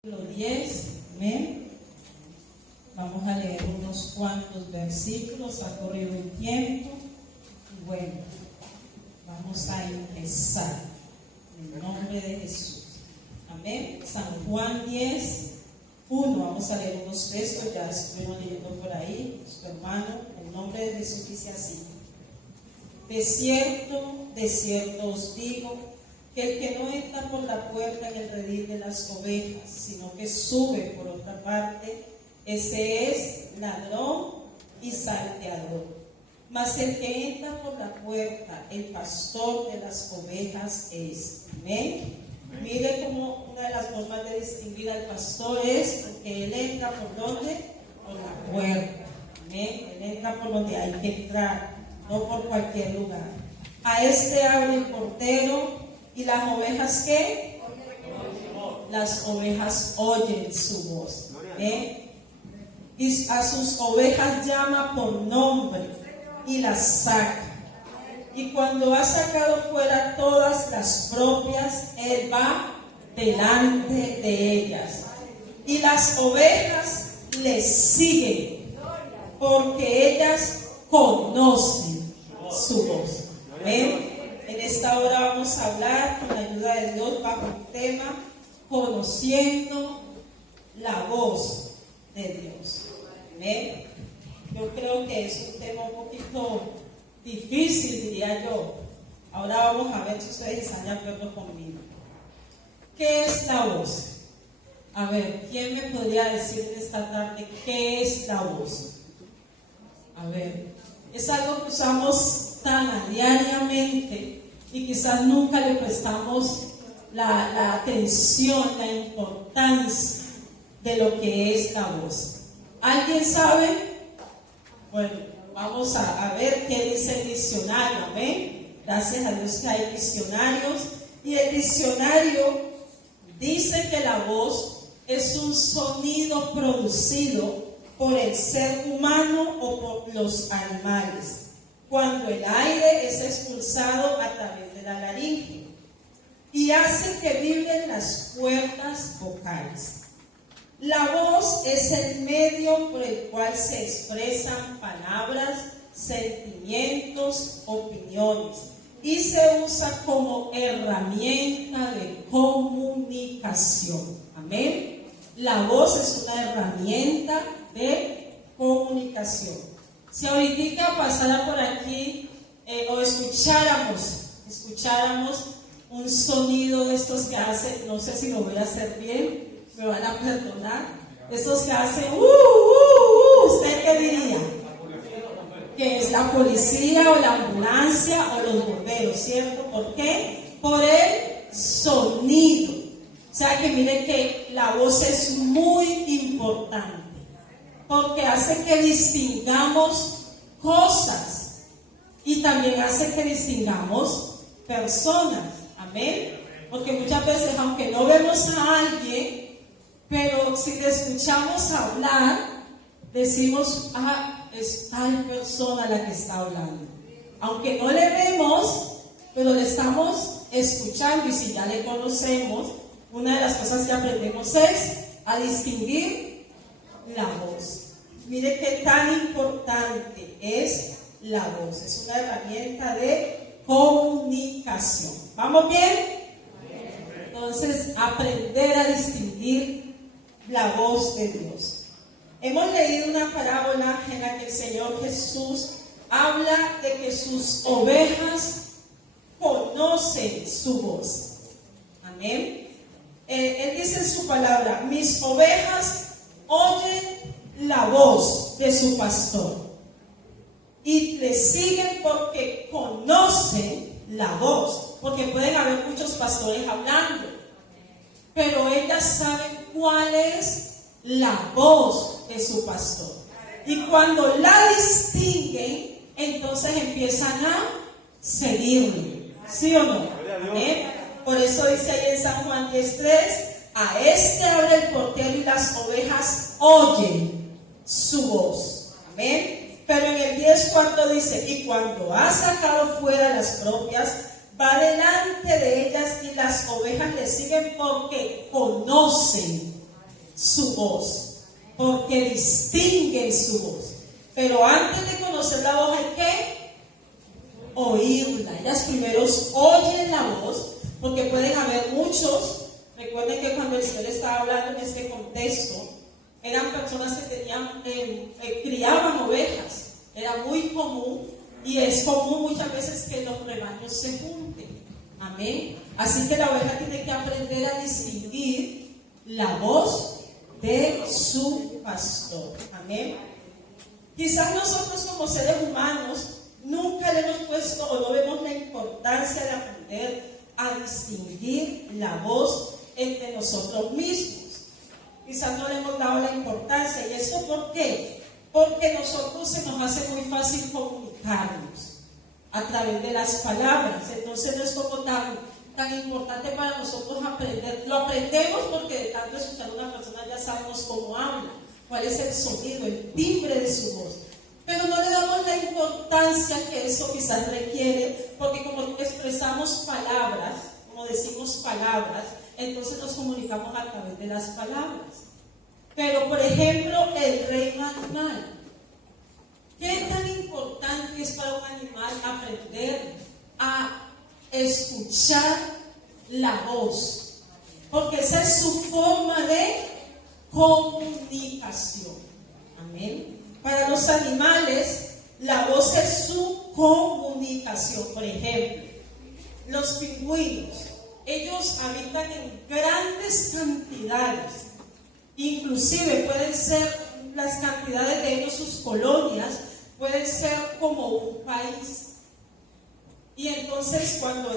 Capítulo 10, amén. Vamos a leer unos cuantos versículos, ha corrido un tiempo. Y bueno, vamos a empezar en el nombre de Jesús. Amén. San Juan 10, 1. Vamos a leer unos textos, ya estuvimos leyendo por ahí, su hermano. En nombre de Jesús dice así: de cierto os digo, que el que no entra por la puerta en el redil de las ovejas, sino que sube por otra parte, ese es ladrón y salteador. Mas el que entra por la puerta, el pastor de las ovejas es. Amén. Mire cómo una de las formas de distinguir al pastor es porque él entra por donde, por la puerta. Amén. Él entra por donde hay que entrar, no por cualquier lugar. A este abre el portero. ¿Y las ovejas qué? Las ovejas oyen su voz. Y a sus ovejas llama por nombre y las saca. Y cuando ha sacado fuera todas las propias, él va delante de ellas. Y las ovejas le siguen, porque ellas conocen su voz. ¿Ven? En esta hora vamos a hablar con la ayuda de Dios bajo el tema conociendo la voz de Dios. ¿Amén? Yo creo que es un tema un poquito difícil, diría yo. Ahora vamos a ver si ustedes están de acuerdo conmigo. ¿Qué es la voz? A ver, ¿quién me podría decir esta tarde qué es la voz? A ver, es algo que usamos tan diariamente y quizás nunca le prestamos la atención, la importancia de lo que es la voz. ¿Alguien sabe? Bueno, vamos a ver qué dice el diccionario. Amén. Gracias a Dios que hay diccionarios. Y el diccionario dice que la voz es un sonido producido por el ser humano o por los animales, cuando el aire es expulsado a través de la laringe y hace que vibren las cuerdas vocales. La voz es el medio por el cual se expresan palabras, sentimientos, opiniones, y se usa como herramienta de comunicación. Amén. La voz es una herramienta de comunicación. Si ahorita pasara por aquí o escucháramos un sonido de estos que hacen, no sé si lo voy a hacer bien, me van a perdonar, estos que hacen ¿usted qué diría? Que es la policía o la ambulancia o los bomberos, ¿cierto? ¿Por qué? Por el sonido. O sea que mire que la voz es muy importante, porque hace que distingamos cosas y también hace que distingamos personas. Amén. Porque muchas veces, aunque no vemos a alguien, pero si le escuchamos hablar, decimos, es tal persona la que está hablando. Aunque no le vemos, pero le estamos escuchando, y si ya le conocemos, una de las cosas que aprendemos es a distinguir la voz. Mire qué tan importante es la voz. Es una herramienta de comunicación. ¿Vamos bien? Entonces, aprender a distinguir la voz de Dios. Hemos leído una parábola en la que el Señor Jesús habla de que sus ovejas conocen su voz. Amén. Él dice en su palabra: mis ovejas oyen la voz de su pastor y le siguen porque conocen la voz. Porque pueden haber muchos pastores hablando, pero ellas saben cuál es la voz de su pastor, y cuando la distinguen, entonces empiezan a seguirle. ¿Sí o no? Por eso dice ahí en San Juan 10:3: a este abre el portero y las ovejas oyen su voz. Amén. Pero en el 10:4 dice: y cuando ha sacado fuera las propias, va delante de ellas, y las ovejas le siguen porque conocen su voz, porque distinguen su voz. Pero antes de conocer la voz, hay que oírla. Ellas primero oyen la voz, porque pueden haber muchos. Recuerden que cuando el Señor estaba hablando en este contexto, eran personas que tenían, criaban ovejas. Era muy común, y es común muchas veces que los rebaños se junten. Amén. Así que la oveja tiene que aprender a distinguir la voz de su pastor. Amén. Quizás nosotros como seres humanos nunca le hemos puesto o no vemos la importancia de aprender a distinguir la voz entre nosotros mismos. Quizás no le hemos dado la importancia. ¿Y esto por qué? Porque nosotros se nos hace muy fácil comunicarnos a través de las palabras. Entonces no es como tan importante para nosotros aprender. Lo aprendemos porque de tanto escuchar a una persona ya sabemos cómo habla, cuál es el sonido, el timbre de su voz. Pero no le damos la importancia que eso quizás requiere, porque como expresamos palabras, como decimos palabras, entonces nos comunicamos a través de las palabras. Pero, por ejemplo, el reino animal. ¿Qué tan importante es para un animal aprender a escuchar la voz? Porque esa es su forma de comunicación. Amén. Para los animales, la voz es su comunicación. Por ejemplo, los pingüinos, ellos habitan en grandes cantidades. Inclusive pueden ser las cantidades de ellos, sus colonias, pueden ser como un país. Y entonces cuando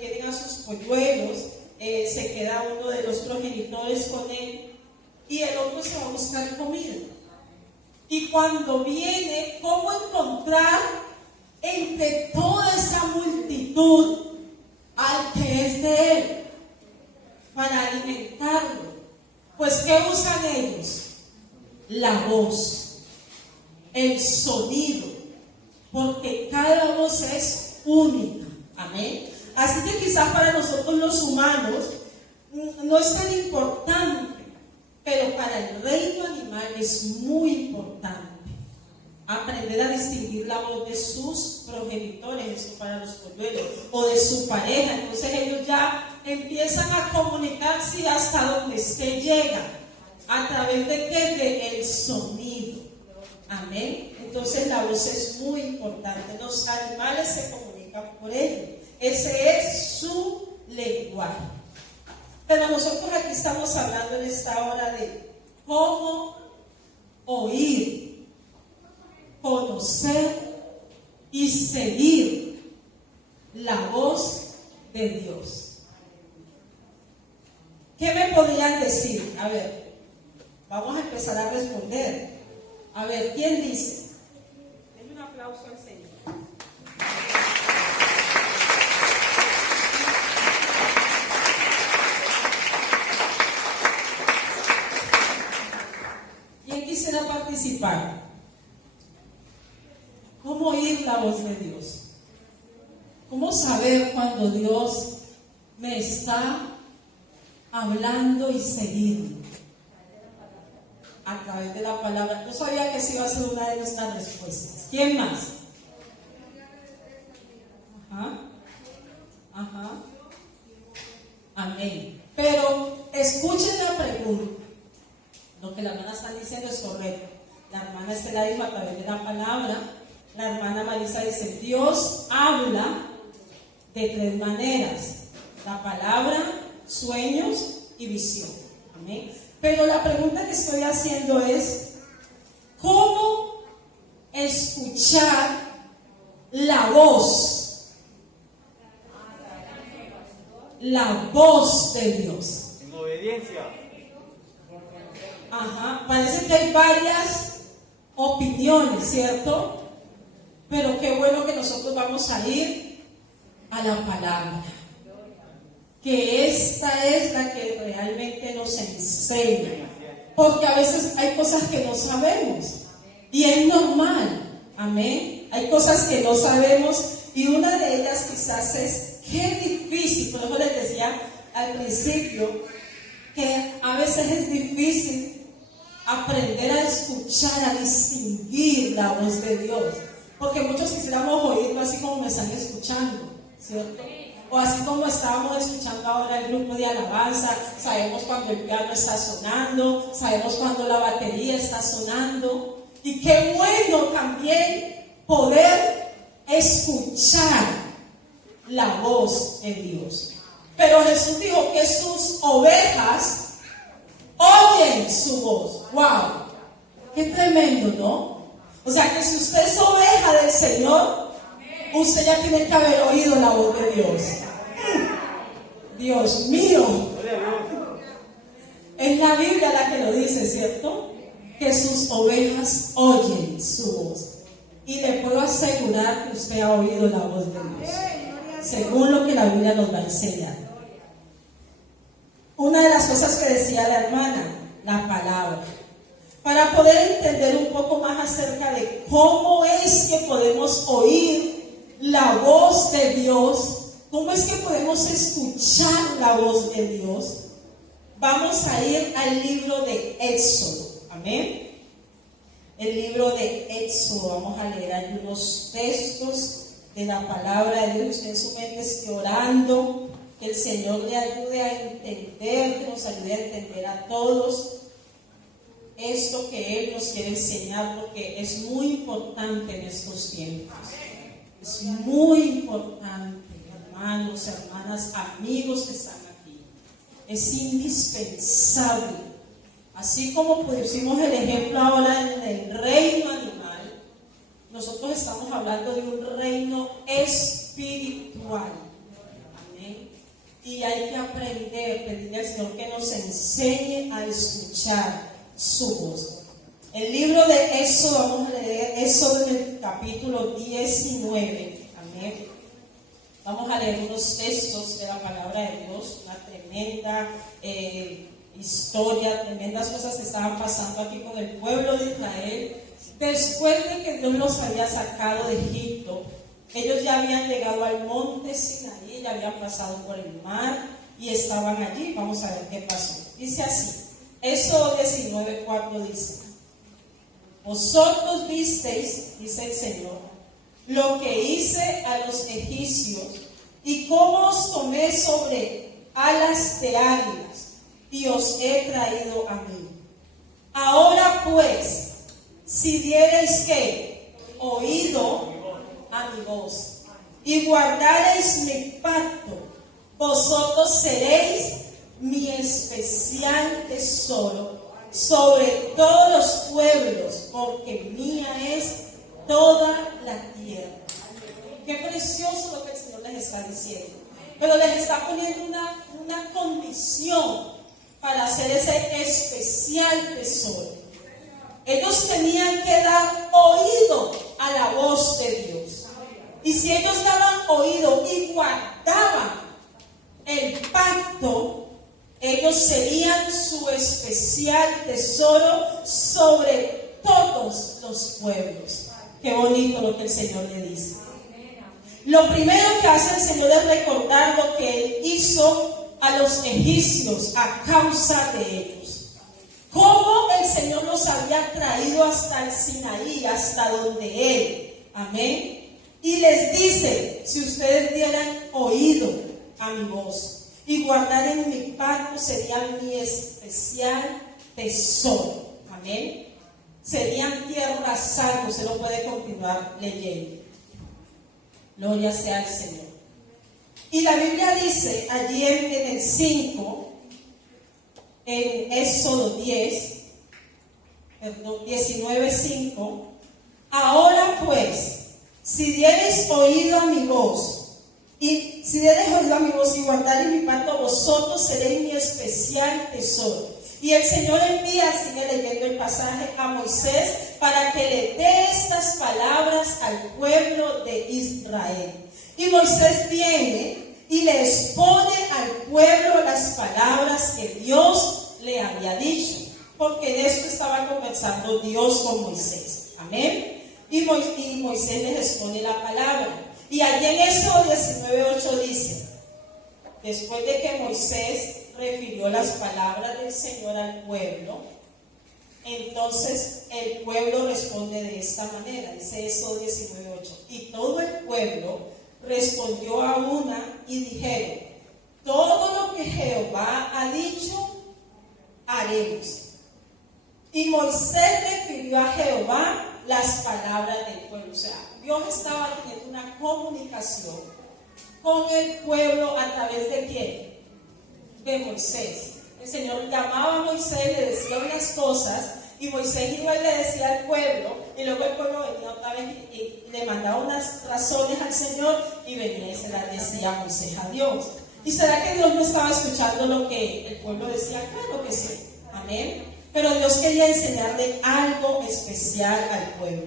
tienen a sus polluelos, se queda uno de los progenitores con él y el otro se va a buscar comida. Y cuando viene, ¿cómo encontrar entre toda esa multitud al que es de él para alimentarlo? Pues ¿qué usan ellos? La voz, el sonido, porque cada voz es única. Amén. Así que quizás para nosotros los humanos no es tan importante, pero para el reino animal es muy importante aprender a distinguir la voz de sus progenitores, eso para los polluelos, o de su pareja. Entonces ellos ya empiezan a comunicarse hasta donde esté llega. ¿A través de qué? De el sonido. Amén. Entonces la voz es muy importante. Los animales se comunican por ello. Ese es su lenguaje. Pero nosotros aquí estamos hablando en esta hora de cómo oír, conocer y seguir la voz de Dios. ¿Qué me podrían decir? A ver, vamos a empezar a responder. A ver, ¿quién dice? Denle un aplauso al Señor. ¿Quién quisiera participar? ¿Cómo oír la voz de Dios? ¿Cómo saber cuando Dios me está hablando y seguirlo? A través de la palabra. Yo sabía que esa iba a ser una de nuestras respuestas. ¿Quién más? Ajá. Amén. Pero escuchen la pregunta. Lo que la hermana está diciendo es correcto. La hermana Estela dijo a través de la palabra. La hermana Marisa dice: Dios habla de tres maneras: la palabra, sueños y visión. Amén. Pero la pregunta que estoy haciendo es: ¿cómo escuchar la voz? La voz de Dios. En obediencia. Ajá, parece que hay varias opiniones, ¿cierto? Pero qué bueno que nosotros vamos a ir a la palabra. Que esta es la que realmente nos enseña. Porque a veces hay cosas que no sabemos. Y es normal. Amén. Hay cosas que no sabemos. Y una de ellas quizás es: qué difícil. Por eso les decía al principio que a veces es difícil aprender a escuchar, a distinguir la voz de Dios. Porque muchos quisiéramos oírlo así como me están escuchando, ¿cierto? O así como estábamos escuchando ahora el grupo de alabanza, sabemos cuando el piano está sonando, sabemos cuando la batería está sonando. Y qué bueno también poder escuchar la voz de Dios. Pero Jesús dijo que sus ovejas oyen su voz. ¡Wow! ¡Qué tremendo!, ¿no? O sea que si usted es oveja del Señor, usted ya tiene que haber oído la voz de Dios. Dios mío. Es la Biblia la que lo dice, ¿cierto? Que sus ovejas oyen su voz. Y le puedo asegurar que usted ha oído la voz de Dios, según lo que la Biblia nos va a enseñar. Una de las cosas que decía la hermana, la palabra. Para poder entender un poco más acerca de cómo es que podemos oír la voz de Dios, cómo es que podemos escuchar la voz de Dios, vamos a ir al libro de Éxodo. Amén. El libro de Éxodo, vamos a leer algunos textos de la palabra de Dios. Usted en su mente esté orando, que el Señor le ayude a entender, que nos ayude a entender a todos esto que Él nos quiere enseñar, porque es muy importante en estos tiempos. Es muy importante, hermanos, hermanas, amigos que están aquí. Es indispensable. Así como pusimos el ejemplo ahora en el reino animal, nosotros estamos hablando de un reino espiritual. Amén. Y hay que aprender, pedirle al Señor que nos enseñe a escuchar su voz. El libro de Éxodo, vamos a leer Éxodo en el capítulo 19. Amén. Vamos a leer unos textos de la palabra de Dios, una tremenda historia, tremendas cosas que estaban pasando aquí con el pueblo de Israel. Después de que Dios los había sacado de Egipto, ellos ya habían llegado al monte Sinaí, ya habían pasado por el mar y estaban allí. Vamos a ver qué pasó. Dice así, Éxodo 19:4 dice: vosotros visteis, dice el Señor, lo que hice a los egipcios y cómo os tomé sobre alas de águilas y os he traído a mí. Ahora pues, si diereis ¿qué? Oído a mi voz y guardareis mi pacto, vosotros seréis mi especial tesoro sobre todos los pueblos, porque mía es toda la tierra. Qué precioso lo que el Señor les está diciendo. Pero les está poniendo una condición para hacer ese especial tesoro. Ellos tenían que dar oído a la voz de Dios. Y si ellos daban oído y guardaban el pacto, ellos serían su especial tesoro sobre todos los pueblos. Qué bonito lo que el Señor le dice. Lo primero que hace el Señor es recordar lo que Él hizo a los egipcios a causa de ellos. Cómo el Señor los había traído hasta el Sinaí, hasta donde Él. Amén. Y les dice, si ustedes dieran oído a mi voz y guardaren mi pacto, serían mi especial tesoro. Amén. Serían tierra santa. Usted lo puede continuar leyendo. Gloria sea al Señor. Y la Biblia dice allí en el 5, en Éxodo 19:5, ahora pues, si diereis oído a mi voz, y guardareis mi pacto, vosotros seréis mi especial tesoro. Y el Señor envía, sigue leyendo el pasaje, a Moisés para que le dé estas palabras al pueblo de Israel. Y Moisés viene y le expone al pueblo las palabras que Dios le había dicho, porque de esto estaba conversando Dios con Moisés. Amén. Y Moisés les expone la palabra. Y allí en Éxodo 19:8 dice: después de que Moisés refirió las palabras del Señor al pueblo. Entonces el pueblo responde de esta manera, dice Éxodo 19:8. Y todo el pueblo respondió a una y dijeron: todo lo que Jehová ha dicho, haremos. Y Moisés refirió a Jehová las palabras del pueblo. O sea, Dios estaba teniendo una comunicación con el pueblo a través de ¿quién? De Moisés. El Señor llamaba a Moisés, le decía unas cosas, y Moisés iba y le decía al pueblo, y luego el pueblo venía otra vez y le mandaba unas razones al Señor, y venía y se las decía Moisés a Dios. ¿Y será que Dios no estaba escuchando lo que el pueblo decía? Claro que sí. Amén. Pero Dios quería enseñarle algo especial al pueblo.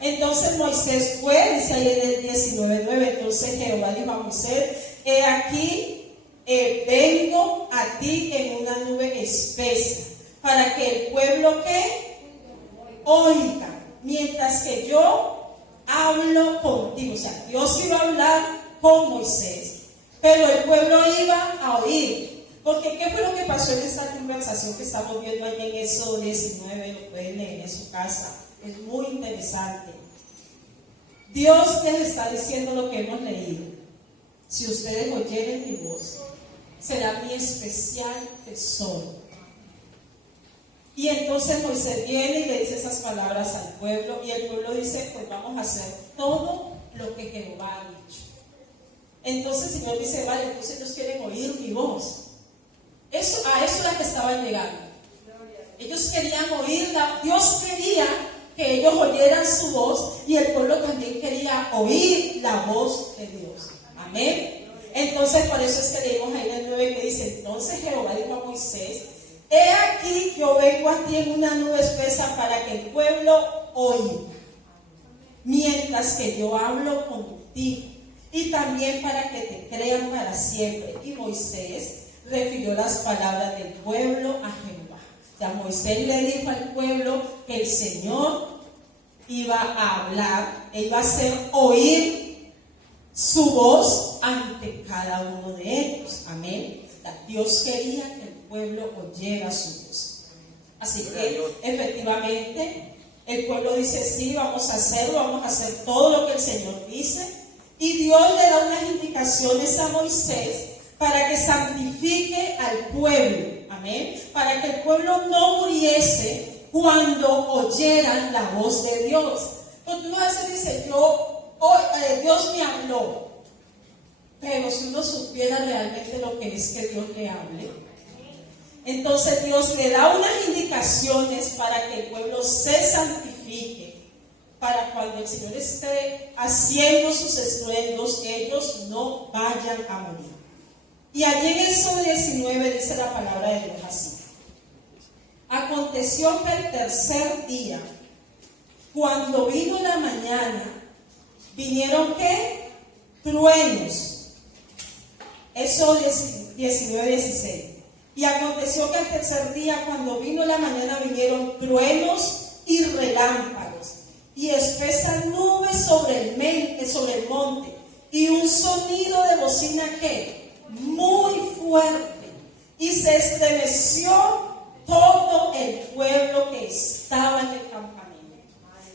Entonces Moisés fue, dice ahí en el 19:9, entonces Jehová dijo a Moisés: he aquí, vengo a ti en una nube espesa, para que el pueblo que oiga, mientras que yo hablo contigo. O sea, Dios iba a hablar con Moisés, pero el pueblo iba a oír. Porque ¿qué fue lo que pasó en esta conversación que estamos viendo allí en Éxodo 19? Lo pueden leer en su casa, es muy interesante. Dios les está diciendo lo que hemos leído: si ustedes oyeren mi voz, será mi especial tesoro. Y entonces Moisés viene y le dice esas palabras al pueblo, y el pueblo dice: pues vamos a hacer todo lo que Jehová ha dicho. Entonces el Señor dice: vale, entonces ellos quieren oír mi voz. A eso era que estaban llegando. Ellos querían oírla. Dios quería que ellos oyeran su voz, y el pueblo también quería oír la voz de Dios. Amén. Entonces por eso es que leímos ahí en el 9 que dice: entonces Jehová dijo a Moisés: he aquí, yo vengo a ti en una nube espesa para que el pueblo oiga, mientras que yo hablo contigo, y también para que te crean para siempre. Y Moisés refirió las palabras del pueblo a Jehová. O sea, Moisés le dijo al pueblo que el Señor iba a hablar, e iba a hacer oír su voz ante cada uno de ellos. Amén. O sea, Dios quería que el pueblo oyera su voz. Así que efectivamente el pueblo dice: sí, vamos a hacerlo, vamos a hacer todo lo que el Señor dice. Y Dios le da unas indicaciones a Moisés para que santifique al pueblo. Amén. Para que el pueblo no muriese cuando oyeran la voz de Dios. Porque uno a veces dice: Dios me habló. Pero si uno supiera realmente lo que es que Dios le hable, entonces Dios le da unas indicaciones para que el pueblo se santifique, para cuando el Señor esté haciendo sus estruendos, ellos no vayan a morir. Y allí en Éxodo 19 dice la palabra de Dios así: aconteció que el tercer día, cuando vino la mañana, vinieron ¿qué? Truenos. Éxodo 19:16. Y aconteció que el tercer día, cuando vino la mañana, vinieron truenos y relámpagos, y espesa nube sobre el monte, y un sonido de bocina que muy fuerte, y se estremeció todo el pueblo que estaba en el campamento.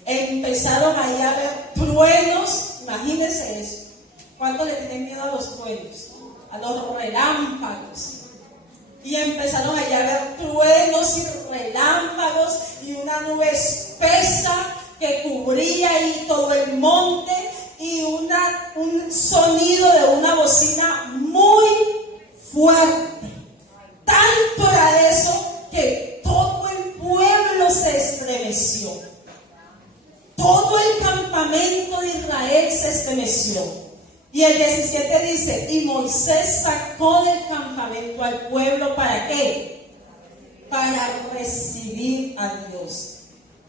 Empezaron ahí a ver truenos. Imagínense eso. ¿Cuánto le tienen miedo a los truenos? A los relámpagos. Y empezaron allá a ver truenos y relámpagos, y una nube espesa que cubría ahí todo el monte, y un sonido de una bocina muy fuerte. Tanto era eso que todo el pueblo se estremeció. Todo el campamento de Israel se estremeció. Y el 17 dice: y Moisés sacó del campamento al pueblo, ¿para qué? Para recibir a Dios.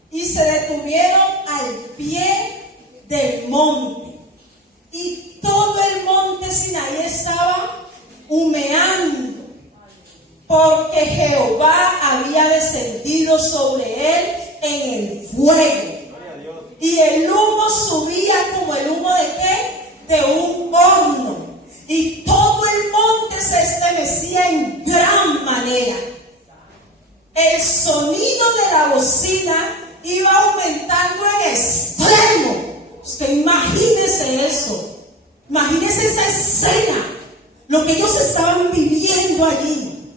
Y se detuvieron al pie del monte, y todo el monte Sinaí estaba humeando, porque Jehová había descendido sobre él en el fuego, y el humo subía como el humo de ¿qué? De un horno, y todo el monte se estremecía en gran madera. El sonido de la bocina iba aumentando en extremo. Usted imagínese eso. Imagínese esa escena. Lo que ellos estaban viviendo allí.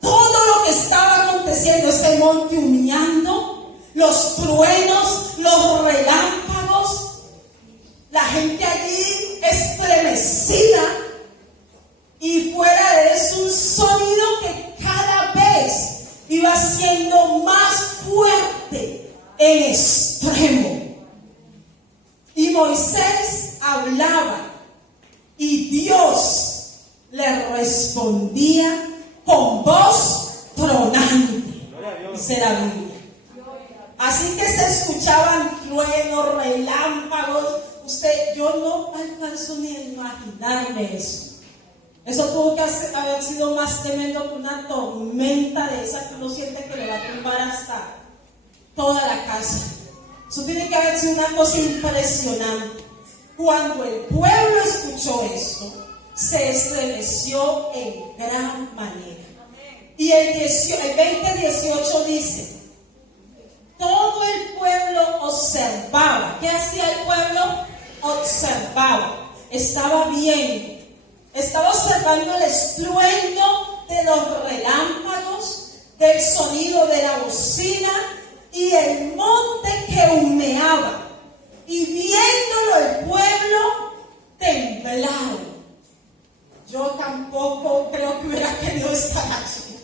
Todo lo que estaba aconteciendo. Ese monte humeando. Los truenos. Los relámpagos. La gente allí estremecida. Y fuera de eso un sonido que cada vez iba siendo más fuerte en extremo. Y Moisés hablaba y Dios le respondía con voz tronante, dice la Biblia. Así que se escuchaban truenos, relámpagos. Yo no alcanzo ni a imaginarme eso. Eso tuvo que haber sido más tremendo que una tormenta de esa que uno siente que le va a tumbar hasta toda la casa. Eso tiene que haber sido una cosa impresionante. Cuando el pueblo escuchó esto, se estremeció en gran manera. Y el 20:18 dice: todo el pueblo observaba. ¿Qué hacía el pueblo? Observaba. Estaba viendo. Estaba observando el estruendo de los relámpagos, del sonido de la bocina y el monte que humeaba. Y viéndolo el pueblo, temblaron. Yo tampoco creo que hubiera querido estar allí.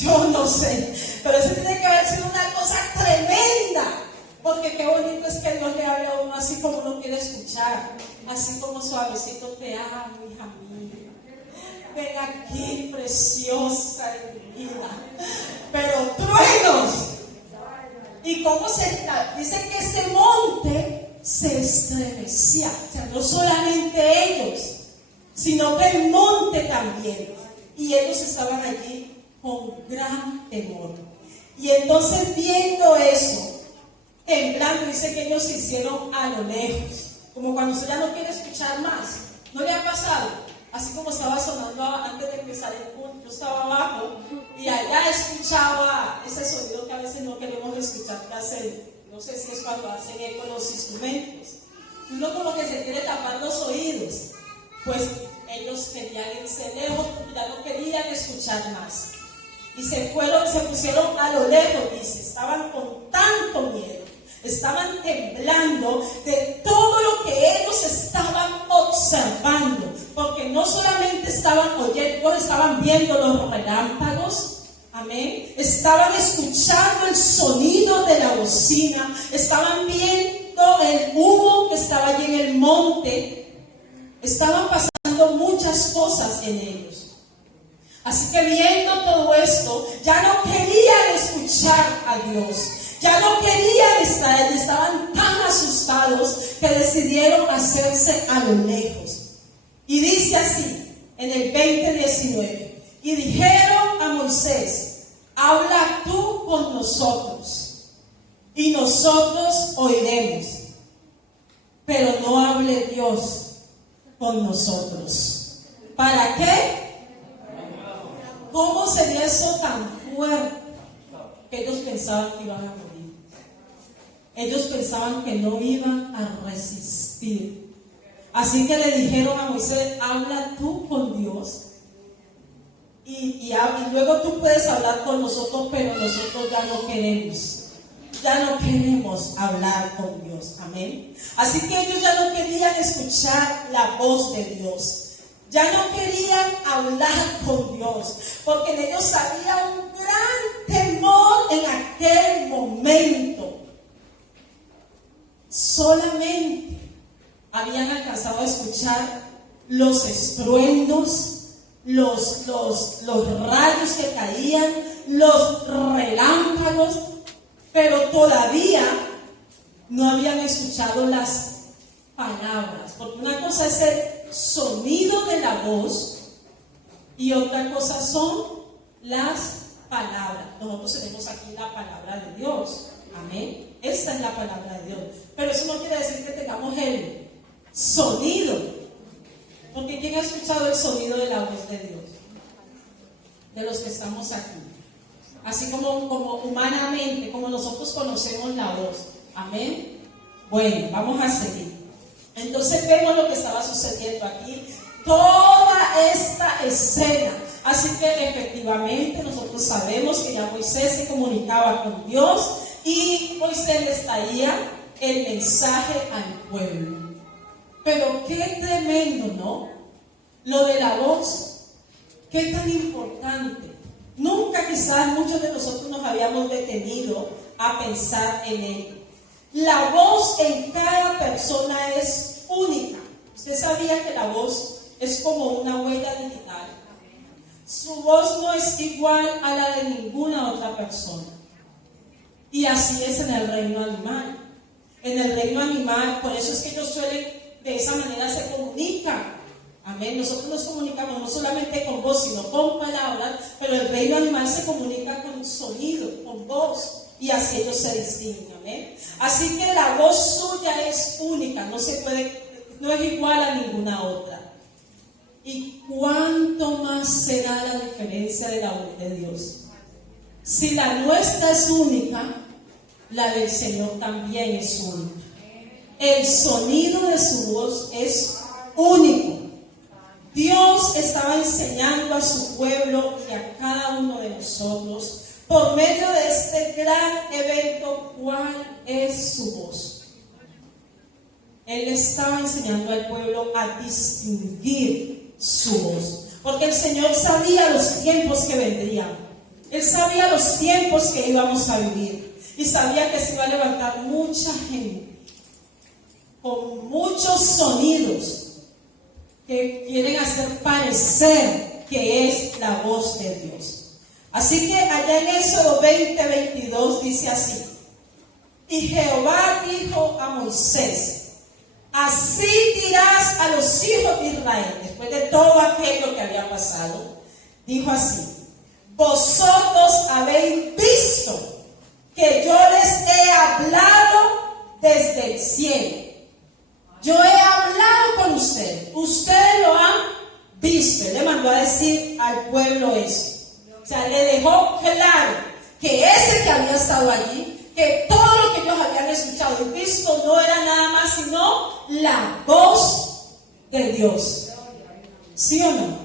Yo no sé. Pero eso tiene que haber sido una cosa tremenda. Porque qué bonito es que Dios le hable a uno así como uno quiere escuchar. Así como suavecito: te amo, hija mía. Ven aquí, preciosa y vida. Pero truenos. ¿Y cómo se dice que ese monte se estremecía? O sea, no solamente ellos, sino que el monte también. Y ellos estaban allí con gran temor. Y entonces, viendo eso, temblando, dice que ellos se hicieron a lo lejos. Como cuando usted ya no quiere escuchar más. ¿No le ha pasado? Así como estaba sonando antes de empezar el culto, yo estaba abajo y allá escuchaba ese sonido que a veces no queremos escuchar, que hacen, no sé si es cuando hacen eco los instrumentos. Y uno como que se quiere tapar los oídos. Pues ellos querían irse lejos porque ya no querían escuchar más. Y se pusieron a lo lejos, dice, estaban con tanto miedo. Estaban temblando de todo lo que ellos estaban observando, porque no solamente estaban oyendo, estaban viendo los relámpagos, amén, estaban escuchando el sonido de la bocina, estaban viendo el humo que estaba allí en el monte, estaban pasando muchas cosas en ellos. Así que viendo todo esto, ya no querían escuchar a Dios. Ya no querían estar allí, estaban tan asustados que decidieron hacerse a lo lejos. Y dice así, en el 20:19, y dijeron a Moisés: habla tú con nosotros, y nosotros oiremos, pero no hable Dios con nosotros. ¿Para qué? ¿Cómo sería eso tan fuerte? Que ellos pensaban que iban a morir. Ellos pensaban que no iban a resistir. Así que le dijeron a Moisés: habla tú con Dios y luego tú puedes hablar con nosotros, pero nosotros ya no queremos hablar con Dios. Amén. Así que ellos ya no querían escuchar la voz de Dios. Ya no querían hablar con Dios, porque en ellos había un gran temor en aquel momento. Solamente habían alcanzado a escuchar los estruendos, los rayos que caían, los relámpagos, pero todavía no habían escuchado las palabras, porque una cosa es el sonido de la voz y otra cosa son las palabras. Nosotros tenemos aquí la palabra de Dios, amén. Esta es la palabra de Dios, pero eso no quiere decir que tengamos el sonido, porque ¿quién ha escuchado el sonido de la voz de Dios? de los que estamos aquí. Así como humanamente, como nosotros conocemos la voz. Amén. Bueno, vamos a seguir. Entonces vemos lo que estaba sucediendo aquí. Toda esta escena. Así que efectivamente nosotros sabemos que ya Moisés se comunicaba con Dios y Moisés les traía el mensaje al pueblo. Pero qué tremendo, ¿no? Lo de la voz. Qué tan importante. Nunca quizás muchos de nosotros nos habíamos detenido a pensar en ello. La voz en cada persona es única. Usted sabía que la voz es como una huella digital. Su voz no es igual a la de ninguna otra persona. Y así es en el reino animal. En el reino animal, por eso es que ellos suelen, de esa manera se comunican. Amén. Nosotros nos comunicamos no solamente con voz, sino con palabras, pero el reino animal se comunica con sonido, con voz, y así ellos se distinguen. Amén. Así que la voz suya es única, no es igual a ninguna otra. ¿Y cuánto más será la diferencia de la voz de Dios? Si la nuestra es única, la del Señor también es única. El sonido de su voz es único. Dios estaba enseñando a su pueblo y a cada uno de nosotros, por medio de este gran evento, cuál es su voz. Él estaba enseñando al pueblo a distinguir su voz, porque el Señor sabía los tiempos que vendrían. Él sabía los tiempos que íbamos a vivir y sabía que se iba a levantar mucha gente con muchos sonidos que quieren hacer parecer que es la voz de Dios. Así que allá en Éxodo 20:22 dice así: y Jehová dijo a Moisés: así dirás a los hijos de Israel, después de todo aquello que había pasado, dijo así: vosotros habéis visto que yo les he hablado desde el cielo. Yo he hablado con ustedes. Ustedes lo han visto. Él le mandó a decir al pueblo eso. O sea, le dejó claro que ese que había estado allí, que todo lo que ellos habían escuchado y visto no era nada más sino la voz de Dios. ¿Sí o no?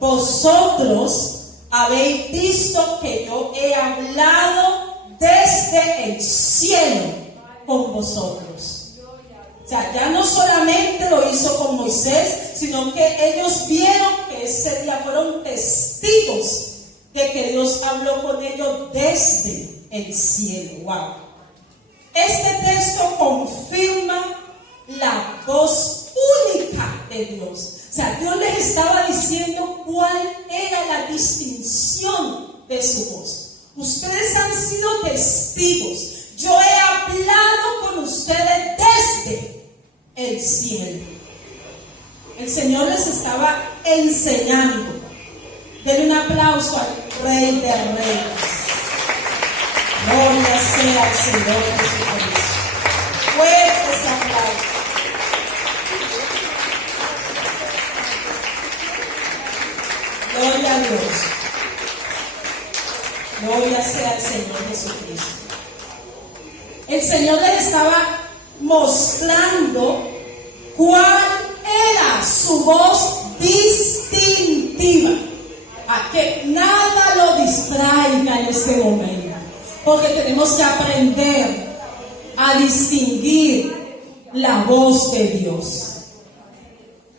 Vosotros habéis visto que yo he hablado desde el cielo con vosotros. O sea, ya no solamente lo hizo con Moisés, sino que ellos vieron que ese día fueron testigos de que Dios habló con ellos desde el cielo. Wow. Este texto confirma la voz única de Dios. O sea, Dios les estaba diciendo cuál era la distinción de su voz. Ustedes han sido testigos. Yo he hablado con ustedes desde el cielo. El Señor les estaba enseñando. Denle un aplauso al Rey de Reyes. Gloria sea al Señor Jesucristo. Fuerte ese aplauso. Gloria a Dios. Gloria sea al Señor Jesucristo. El Señor les estaba mostrando cuál era su voz distintiva, a que nada lo distraiga en este momento, porque tenemos que aprender a distinguir la voz de Dios.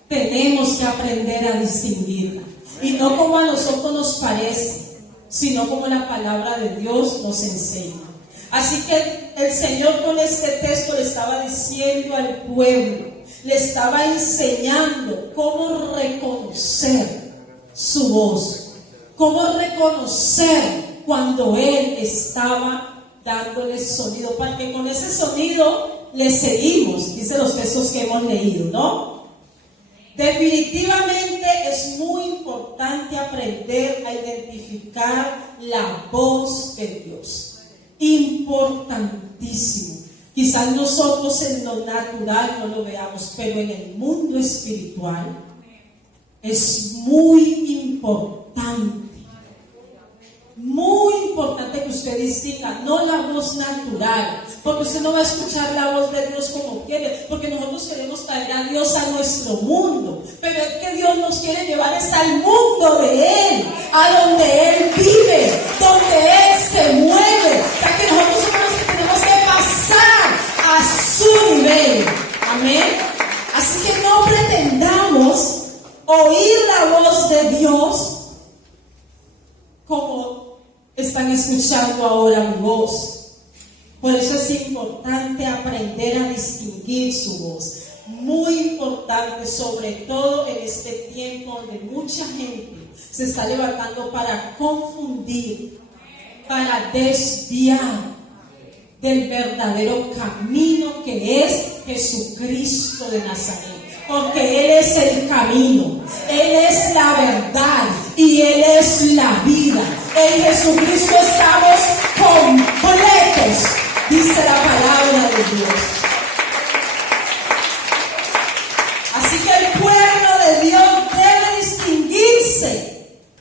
Tenemos que aprender a distinguirla, y no como a nosotros nos parece, sino como la palabra de Dios nos enseña. Así que el Señor con este texto le estaba diciendo al pueblo, le estaba enseñando cómo reconocer su voz, cómo reconocer cuando Él estaba dándole sonido, para que con ese sonido le seguimos, dice los textos que hemos leído, ¿no? Definitivamente es muy importante aprender a identificar la voz de Dios. Importantísimo. Quizás nosotros en lo natural no lo veamos, pero en el mundo espiritual es muy importante muy importante que usted distinga, no la voz natural, porque usted no va a escuchar la voz de Dios como quiere, porque nosotros queremos traer a Dios a nuestro mundo, pero es que Dios nos quiere llevar es al mundo de Él, a donde Él vive, donde Él se mueve, ya que nosotros somos los que tenemos que pasar a su nivel, amén. Así que no pretendamos oír la voz de Dios como están escuchando ahora mi voz. Por eso es importante aprender a distinguir su voz. Muy importante, sobre todo en este tiempo donde mucha gente se está levantando para confundir, para desviar del verdadero camino que es Jesucristo de Nazaret. Porque Él es el camino, Él es la verdad y Él es la vida. En Jesucristo estamos completos, dice la palabra de Dios. Así que el pueblo de Dios debe distinguirse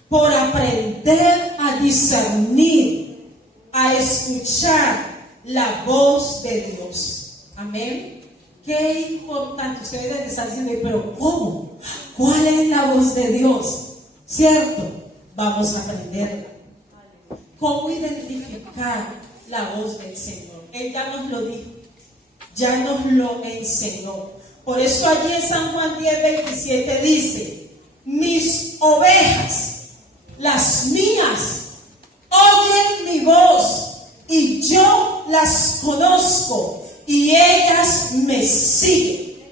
por aprender a discernir, a escuchar la voz de Dios. Amén. Qué importante. Ustedes deben estar diciendo, pero ¿cómo? ¿Cuál es la voz de Dios? ¿Cierto? Vamos a aprenderla. ¿Cómo identificar la voz del Señor? Él ya nos lo dijo, ya nos lo enseñó. Por eso allí en San Juan 10:27 dice: mis ovejas, las mías, oyen mi voz y yo las conozco y ellas me siguen.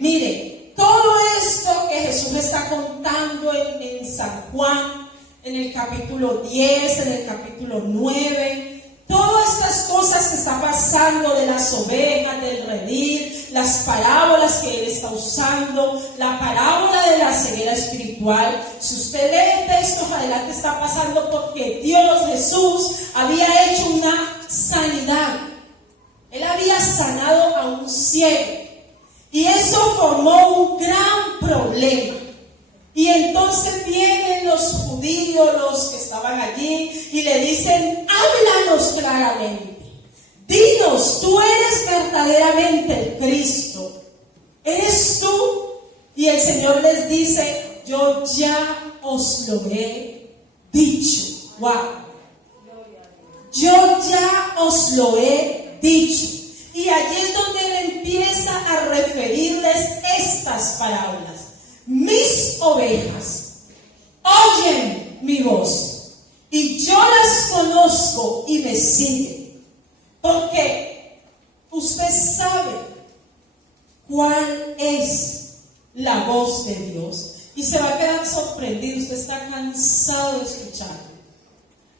Mire, todo esto que Jesús está contando en San Juan, en el capítulo 10, en el capítulo 9, todas estas cosas que está pasando de las ovejas, del redil, las parábolas que Él está usando, la parábola de la ceguera espiritual. Si usted lee textos adelante, está pasando porque Dios, Jesús, había hecho una sanidad. Él había sanado a un ciego y eso formó un gran problema. Y entonces vienen los judíos, los que estaban allí, y le dicen: háblanos claramente, dinos, tú eres verdaderamente el Cristo, ¿eres tú? Y el Señor les dice: yo ya os lo he dicho. Wow. Yo ya os lo he dicho. Y allí es donde Él empieza a referirles estas parábolas. Mis ovejas oyen mi voz y yo las conozco y me siguen. Porque usted sabe cuál es la voz de Dios y se va a quedar sorprendido. Usted está cansado de escucharlo.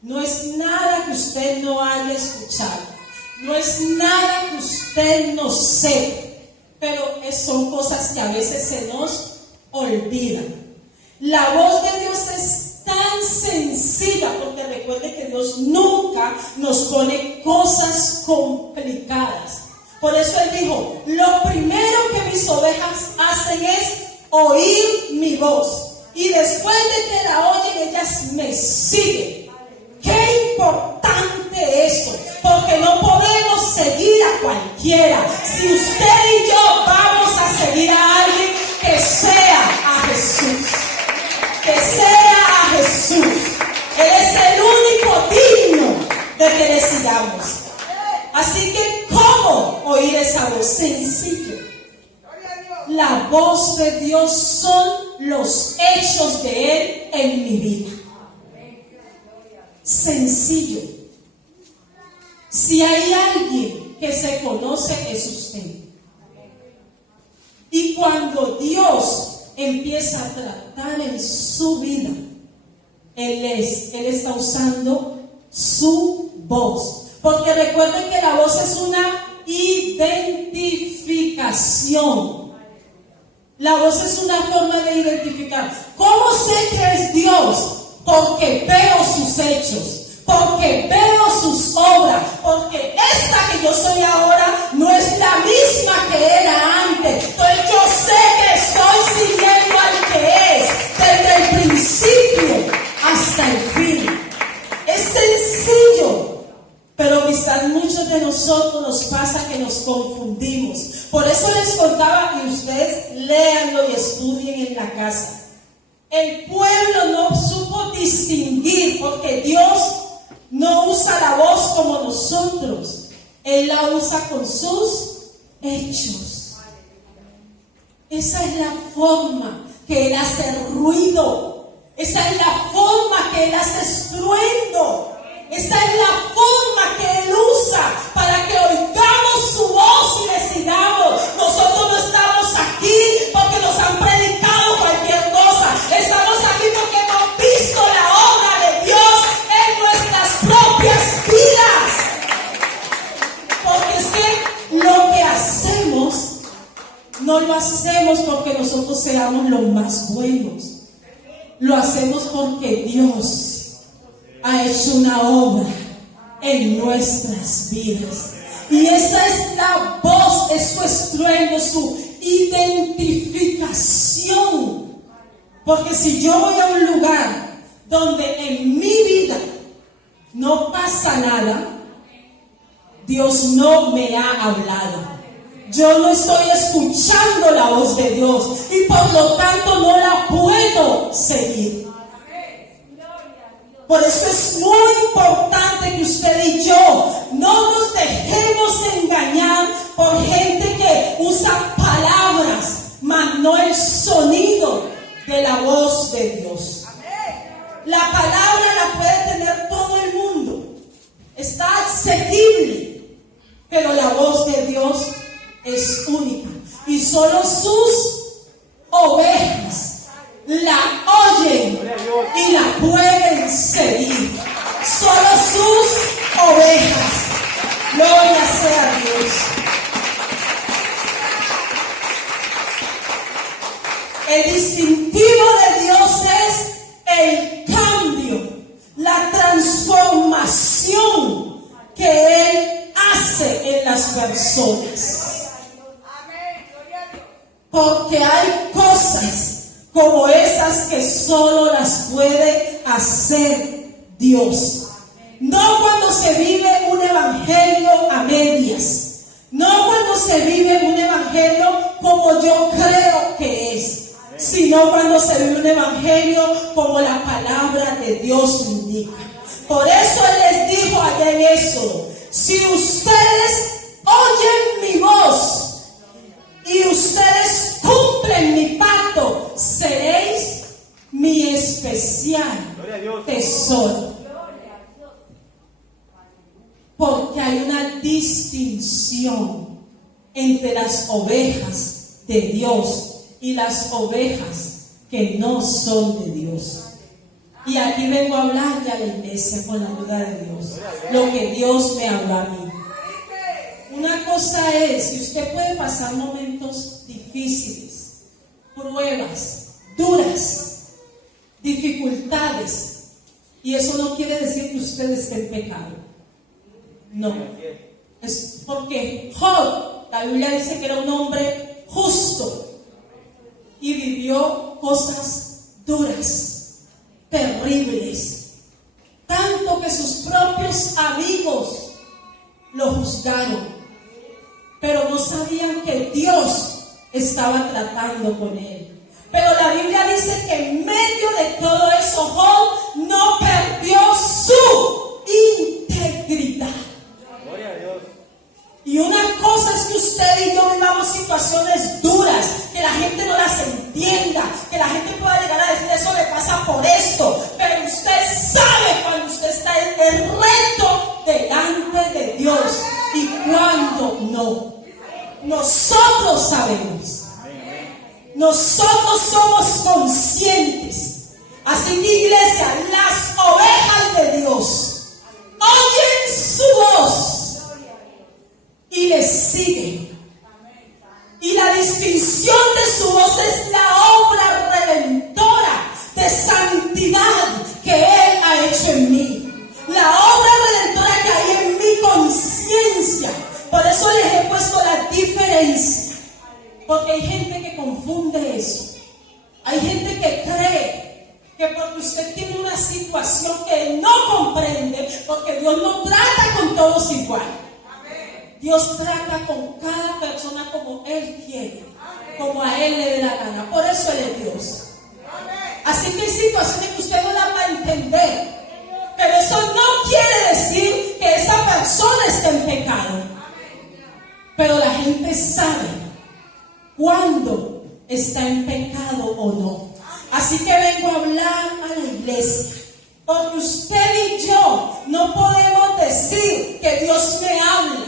No es nada que usted no haya escuchado, no es nada que usted no sepa, pero son cosas que a veces se nos olvidan. La voz de Dios es tan sencilla, porque recuerde que Dios nunca nos pone cosas complicadas. Por eso Él dijo: lo primero que mis ovejas hacen es oír mi voz, y después de que la oyen, ellas me siguen. Qué importante eso, porque no podemos seguir a cualquiera. Si usted y yo vamos a seguir a alguien, que sea a Jesús, que sea a Jesús. Él es el único digno de que le sigamos. Así que, ¿cómo oír esa voz? Sencillo. La voz de Dios son los hechos de Él en mi vida. Sencillo. Si hay alguien que se conoce, es usted. Y cuando Dios empieza a tratar en su vida, Él está usando su voz. Porque recuerden que la voz es una identificación. La voz es una forma de identificar. ¿Cómo sé que es Dios? Porque veo sus hechos, porque veo sus obras, porque esta que yo soy ahora no es la misma que era antes. Entonces yo sé que estoy siguiendo al que es, desde el principio hasta el fin. Es de nosotros nos pasa que nos confundimos. Por eso les contaba, y ustedes léanlo y estudien en la casa. El pueblo no supo distinguir, porque Dios no usa la voz como nosotros. Él la usa con sus hechos. Esa es la forma que Él hace ruido. Esa es la forma que Él hace estruendo. Esa es la forma que Él usa para que oigamos su voz y le sigamos. Nosotros no estamos aquí porque nos han predicado cualquier cosa. Estamos aquí porque hemos visto la obra de Dios en nuestras propias vidas. Porque es que lo que hacemos, no lo hacemos porque nosotros seamos los más buenos. Lo hacemos porque Dios ha hecho una obra en nuestras vidas. Y esa es la voz, es su estruendo, su identificación. Porque si yo voy a un lugar donde en mi vida no pasa nada, Dios no me ha hablado. Yo no estoy escuchando la voz de Dios y por lo tanto no la puedo seguir. Por eso es muy importante que usted y yo no nos dejemos engañar por gente que usa palabras, mas no el sonido de la voz de Dios. La palabra la puede tener todo el mundo, está asequible, pero la voz de Dios es única y solo sus ovejas la oyen y la pueden seguir. Solo sus ovejas. Gloria sea a Dios. El distintivo de Dios es el cambio, la transformación que Él hace en las personas. Porque hay cosas como esas que solo las puede hacer Dios. No cuando se vive un evangelio a medias. No cuando se vive un evangelio como yo creo que es. Sino cuando se vive un evangelio como la palabra de Dios indica. Por eso Él les dijo allá en Éxodo: si ustedes oyen mi voz y ustedes cumplen mi pacto, seréis mi especial tesoro. Porque hay una distinción entre las ovejas de Dios y las ovejas que no son de Dios. Y aquí vengo a hablarle a la iglesia con la ayuda de Dios, lo que Dios me habló a mí. Una cosa es, y usted puede pasar momentos difíciles, pruebas duras, dificultades, y eso no quiere decir que usted esté en pecado. No, es porque Job, la Biblia dice que era un hombre justo y vivió cosas duras, terribles, tanto que sus propios amigos lo juzgaron. Pero no sabían que Dios estaba tratando con él. Pero la Biblia dice que en medio de todo eso, Job no perdió su integridad. Gloria a Dios. Y una cosa es que usted y yo vivamos situaciones duras, que la gente no las entienda, que la gente pueda llegar a decir: eso le pasa por esto. Pero usted sabe cuando usted está en el reto delante de Dios y cuando no. Nosotros sabemos. Nosotros somos conscientes. Así que, iglesia, las ovejas de Dios oyen su voz y le siguen. Y la distinción de su voz es la obra redentora de santidad que Él ha hecho en mí. La obra redentora que hay en mi conciencia. Por eso les he puesto la diferencia. Porque hay gente que confunde eso. Hay gente que cree que porque usted tiene una situación que no comprende, porque Dios no trata con todos igual. Dios trata con cada persona como Él quiere, como a Él le dé la gana. Por eso Él es Dios. Así que hay situaciones que usted no las va a entender, pero eso no quiere decir que esa persona esté en pecado. Pero la gente sabe cuándo está en pecado o no. Así que vengo a hablar a la iglesia, porque usted y yo no podemos decir que Dios me habla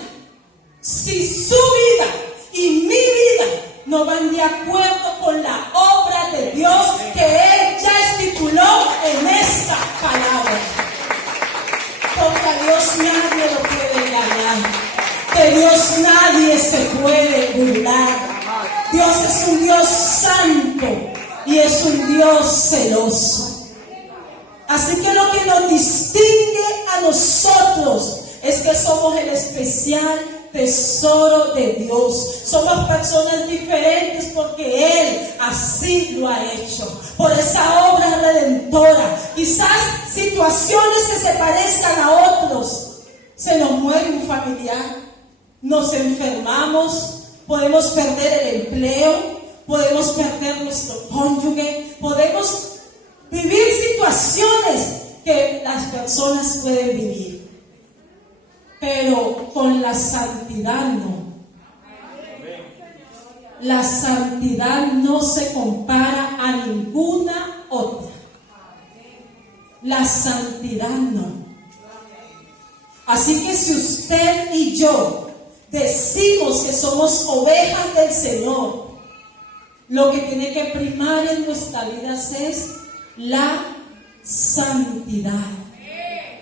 si su vida y mi vida no van de acuerdo con la obra de Dios que Él ya estipuló en esta palabra. Porque a Dios nadie lo puede engañar, de Dios nadie se puede burlar. Dios es un Dios santo y es un Dios celoso. Así que lo que nos distingue a nosotros es que somos el especial tesoro de Dios. Somos personas diferentes porque Él así lo ha hecho. Por esa obra redentora. Quizás situaciones que se parezcan a otros. Se nos muere un familiar, nos enfermamos, podemos perder el empleo, podemos perder nuestro cónyuge, podemos vivir situaciones que las personas pueden vivir. Pero con la santidad no. La santidad no se compara a ninguna otra. La santidad no. Así que si usted y yo decimos que somos ovejas del Señor, lo que tiene que primar en nuestra vida es la santidad.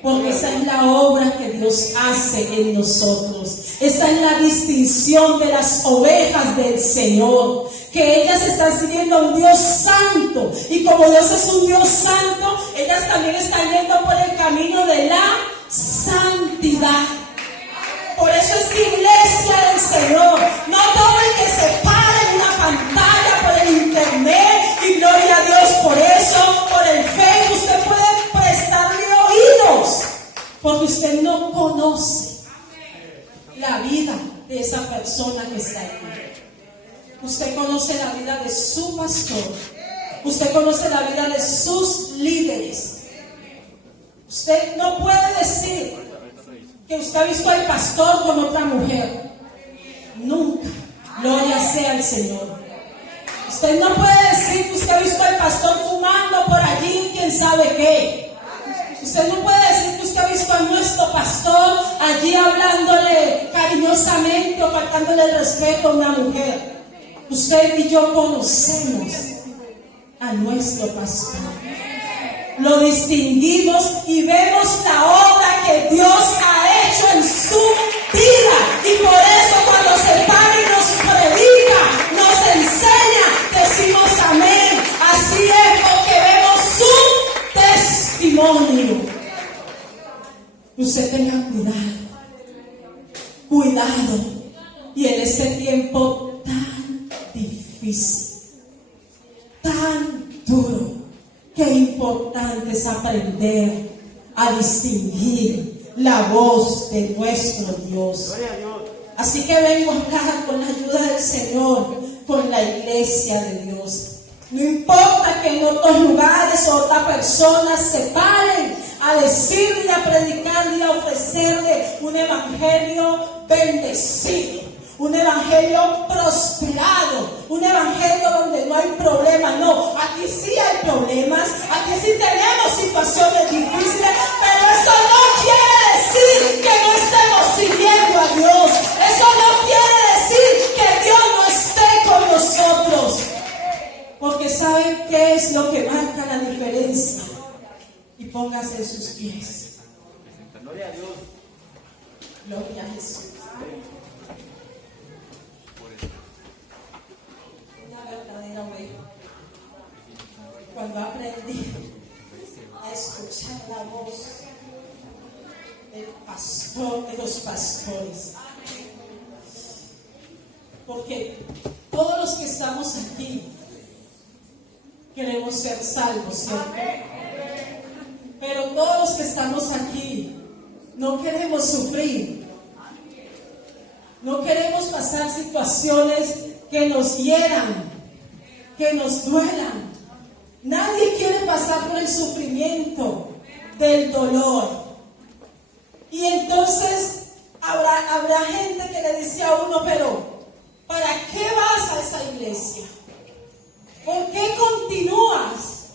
Porque esa es la obra que Dios hace en nosotros. Esa es la distinción de las ovejas del Señor. Que ellas están siguiendo a un Dios santo. Y como Dios es un Dios santo, ellas también están yendo por el camino de la santidad. Por eso es iglesia del Señor. No todo el que se para en una pantalla por el internet. Y gloria a Dios por eso, por el Facebook. Usted puede prestarle oídos, porque usted no conoce la vida de esa persona que está ahí. Usted conoce la vida de su pastor. Usted conoce la vida de sus líderes. Usted no puede decir que usted ha visto al pastor con otra mujer. Nunca. Gloria sea al Señor. Usted no puede decir que usted ha visto al pastor fumando por allí, quién sabe qué. Usted no puede decir que usted ha visto a nuestro pastor allí hablándole cariñosamente o faltándole el respeto a una mujer. Usted y yo conocemos a nuestro pastor. Lo distinguimos y vemos la obra que Dios ha hecho en su vida. Y por eso cuando se para y nos predica, nos enseña, decimos amén. Así es, porque vemos su testimonio. Usted tenga cuidado. Y en este tiempo tan difícil, tan duro, qué importante es aprender a distinguir la voz de nuestro Dios. Así que vengo a hablar con la ayuda del Señor, con la iglesia de Dios. No importa que en otros lugares otras personas se paren a decirle, a predicarle y a ofrecerle un evangelio bendecido, un evangelio prosperado, un evangelio donde no hay problemas. No, aquí sí hay problemas, aquí sí tenemos situaciones difíciles, pero eso no quiere decir que no estemos siguiendo a Dios. Eso no quiere decir que Dios no esté con nosotros. Porque ¿saben qué es lo que marca la diferencia? Y póngase en sus pies. Gloria a Dios. Gloria a Jesús. Una verdadera oveja. Cuando aprendí a escuchar la voz del pastor, de los pastores. Porque todos los que estamos aquí queremos ser salvos, ¿cierto? Pero todos los que estamos aquí no queremos sufrir. No queremos pasar situaciones que nos hieran, que nos duelan. Nadie quiere pasar por el sufrimiento del dolor. Y entonces habrá gente que le dice a uno, pero ¿para qué vas a esa iglesia? ¿Por qué continúas?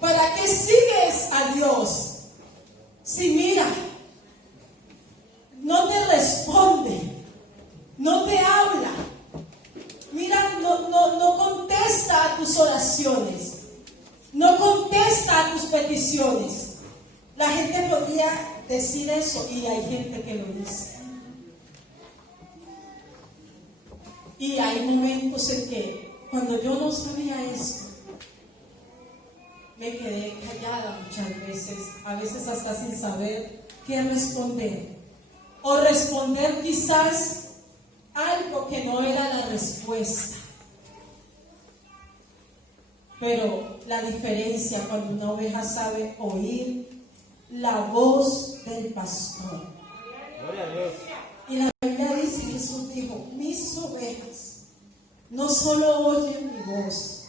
¿Para qué sigues a Dios? Si mira, no te responde, no te habla, mira, no contesta a tus oraciones, no contesta a tus peticiones. La gente podría decir eso y hay gente que lo dice. Y hay momentos en que cuando yo no sabía esto, me quedé callada muchas veces, a veces hasta sin saber qué responder. O responder quizás algo que no era la respuesta. Pero la diferencia cuando una oveja sabe oír la voz del pastor. Gloria a Dios. Y la Biblia dice, Jesús dijo, mis ovejas no solo oyen mi voz,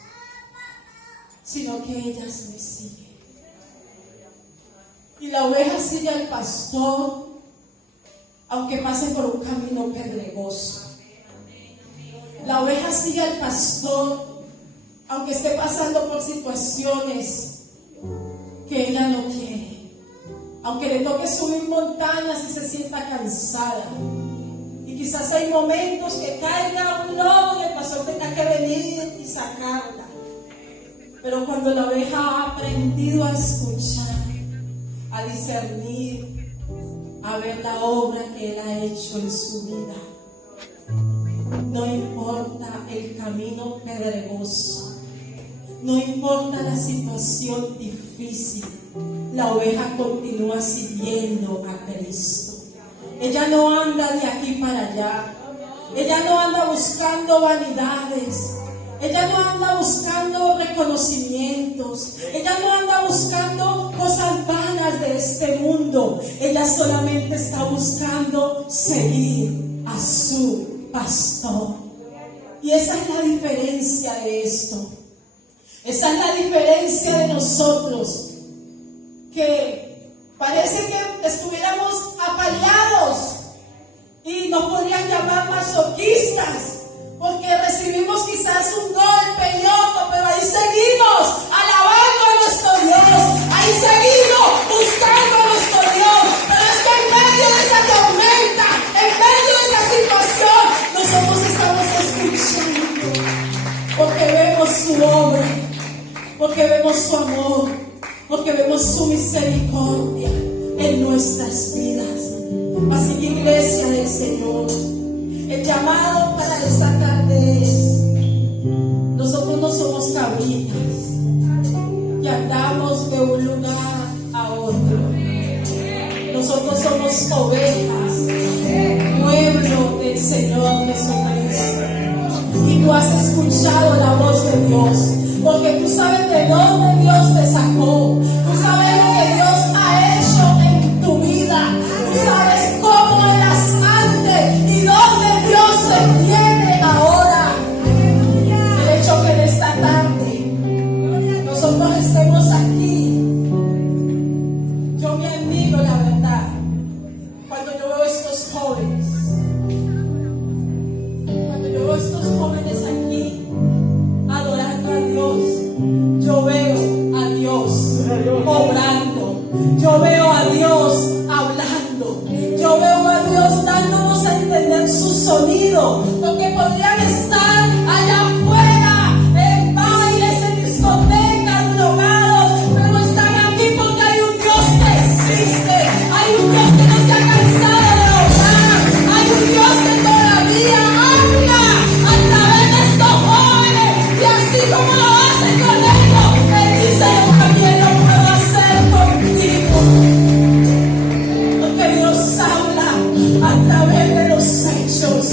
sino que ellas me siguen. Y la oveja sigue al pastor, aunque pase por un camino pedregoso. La oveja sigue al pastor, aunque esté pasando por situaciones que ella no quiere. Aunque le toque subir montañas y se sienta cansada. Y quizás hay momentos que caiga un lobo y el pastor tenga que venir y sacarla. Pero cuando la oveja ha aprendido a escuchar, a discernir, a ver la obra que Él ha hecho en su vida, no importa el camino pedregoso, no importa la situación difícil, la oveja continúa siguiendo a Cristo. Ella no anda de aquí para allá, ella no anda buscando vanidades, ella no anda buscando reconocimientos, ella no anda buscando cosas vanas de este mundo, ella solamente está buscando seguir a su pastor. Y esa es la diferencia de esto. Esa es la diferencia de nosotros, que parece que estuviéramos apaleados y nos podrían llamar masoquistas, porque recibimos quizás un golpe y otro, pero ahí seguimos alabando a nuestro Dios, ahí seguimos buscando a nuestro Dios. Pero es que en medio de esa tormenta, en medio de esa situación, nosotros estamos escuchando, porque vemos su obra, porque vemos su amor, porque vemos su misericordia en nuestras vidas. Así que, iglesia del Señor, el llamado para esta tarde es: nosotros no somos cabritas que andamos de un lugar a otro. Nosotros somos ovejas, pueblo del Señor Jesucristo. Y tú has escuchado la voz de Dios, porque tú sabes de dónde Dios te sacó, tú sabes lo que Dios ha hecho en tu vida, tú sabes cómo eras antes y dónde Dios te tiene ahora. El hecho que en esta tarde nosotros estemos aquí, yo me admiro, la verdad, cuando yo veo estos jóvenes, cuando yo veo estos jóvenes aquí adorando a Dios. Yo veo a Dios obrando, yo veo a Dios hablando, yo veo a Dios dándonos a entender su sonido, lo que podrían estar allá afuera en bailes, en discotecas, drogados, pero están aquí porque hay un Dios que existe, hay un Dios que no se ha cansado de obrar, hay un Dios que todavía habla a través de estos jóvenes, y así como lo hace con ellos, Él dice: yo también lo puedo hacer contigo. Porque Dios habla a través de los hechos.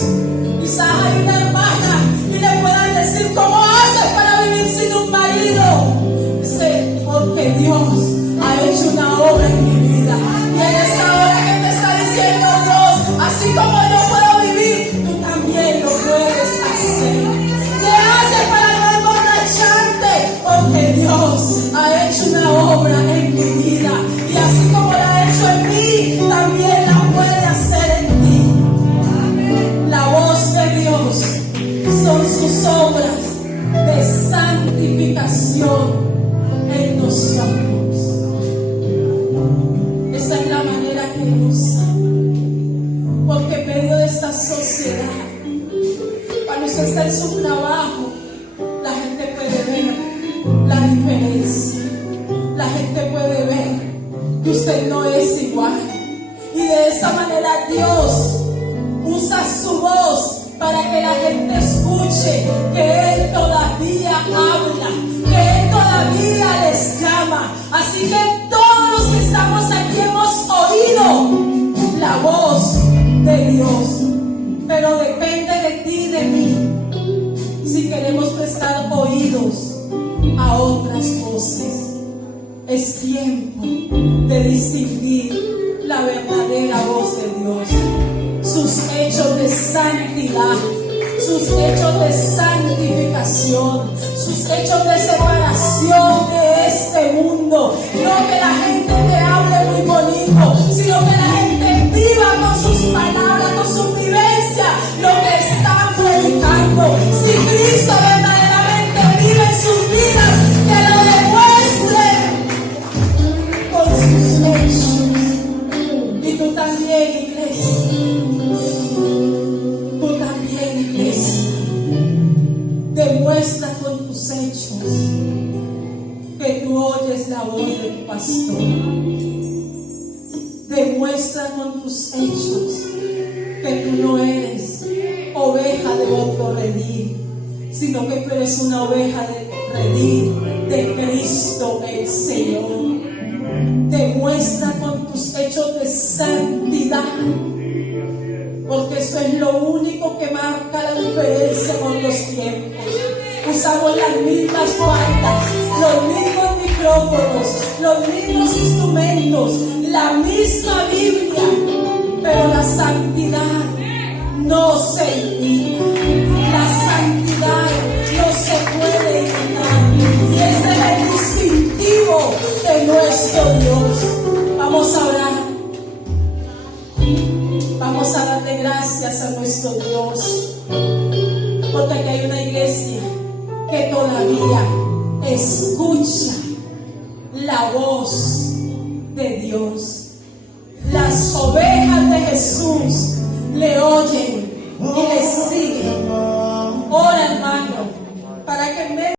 Quizás hay una hermana y le puedan decir: ¿cómo haces para vivir sin un marido? Dice: porque Dios ha hecho una obra en mi vida. Y en esa hora que te está diciendo Dios, así como yo puedo vivir sociedad. Cuando usted está en su trabajo, la gente puede ver la diferencia. La gente puede ver que usted no es igual. Y de esa manera Dios usa su voz para que la gente escuche que Él todavía habla, que Él todavía les llama. Así que todos los que estamos aquí hemos oído la voz de Dios. Pero depende de ti y de mí si queremos prestar oídos a otras voces. Es tiempo de distinguir la verdadera voz de Dios, sus hechos de santidad, sus hechos de santificación, sus hechos de separación de este mundo. No que la gente te hable muy bonito, sino que la gente viva con sus palabras, con su vivencia, lo que están predicando. Si Cristo verdaderamente vive en sus vidas, que lo demuestre con sus hechos. Y tú también, iglesia. Tú también, iglesia. Demuestra con tus hechos que tú oyes la voz de tu pastor. Demuestra con tus hechos que tú no eres oveja de otro redil, sino que tú eres una oveja de redil de Cristo el Señor. Demuestra con tus hechos de santidad, porque eso es lo único que marca la diferencia con los tiempos. Usamos las mismas faldas, los mismos micrófonos, los mismos instrumentos, la misma Biblia, pero la santidad no se imita. La santidad no se puede imitar. Y ese es el distintivo de nuestro Dios. Vamos a orar. Vamos a darle gracias a nuestro Dios, porque aquí hay una iglesia que todavía escucha la voz de Dios. Las ovejas de Jesús le oyen y le siguen.